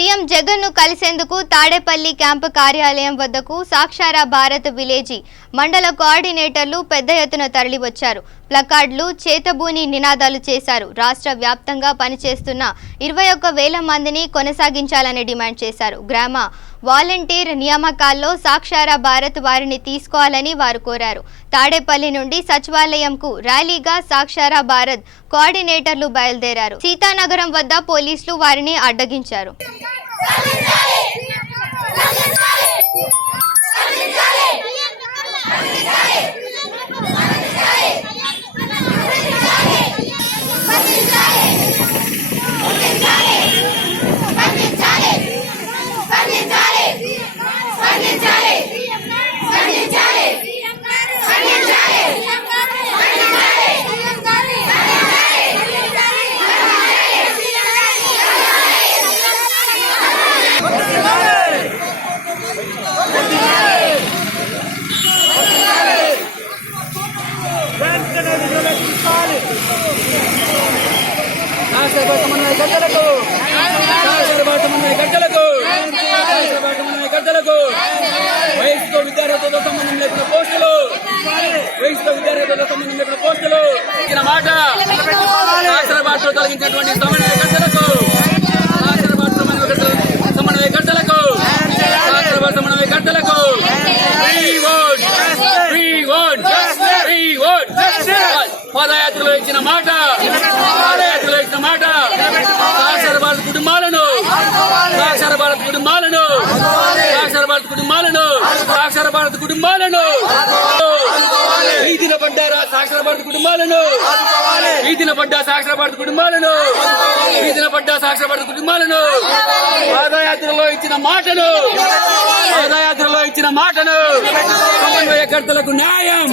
CM Jagan ను కలిసేందుకు Tadepalli camp కార్యాలయం వద్దకు సాక్షార భారత్ విలేజీ మండల కోఆర్డినేటర్లు పెద్ద ఎత్తున తరలివచ్చారు. ప్లకార్డులు, చేతబూని నినాదాలు చేశారు. రాష్ట్ర వ్యాప్తంగా పనిచేస్తున్న 21,000 మందిని కొనసాగించాలని డిమాండ్ చేశారు. గ్రామ వాలంటీర్ నియామకాల్లో సాక్షార భారత్ వారిని తీసుకోవాలని వారు కోరారు. తాడేపల్లి నుండి సచివాలయంకు ర్యాలీగా సాక్షార భారత్ కోఆర్డినేటర్లు బయలుదేరారు. సీతానగరం వద్ద పోలీసులు వారిని అడ్డగించారు. వయసుతో విద్యార్థులతో సంబంధం లేకుండా పోస్టులు ఇచ్చిన మాట శాస్త్రభాషలో తొలగించినటువంటి సమన్వయకర్తలకు పాదయాత్రలో ఇచ్చిన మాట సాక్షర భారత్ కుటుంబాలను వీధిన పడ్డారా సాక్షర భారత్ కుటుంబాలను పాదయాత్రలో ఇచ్చిన మాటను సమన్వయకర్తలకు న్యాయం.